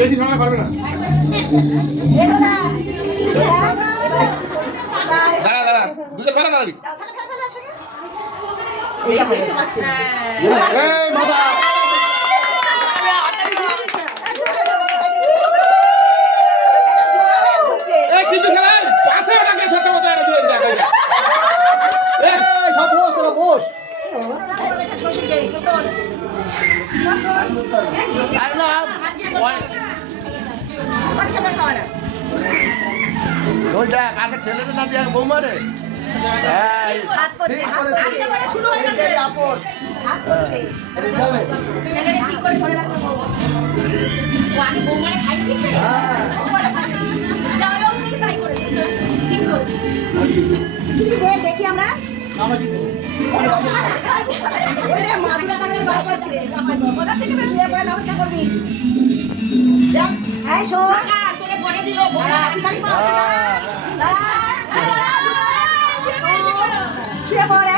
বেশি সময় পারবে না। দাঁড়া দাঁড়া দুটো ফেলা না কিন্তু খেলার পাশে ওটাকে ছোট্ট মতো একটা চলে দেখা যায়। সব বস তোরা বস। আগে ছেলেটা না দিয়ে বৌমারে দেখি আমরা নমস্কার করবি শুয়ে পড়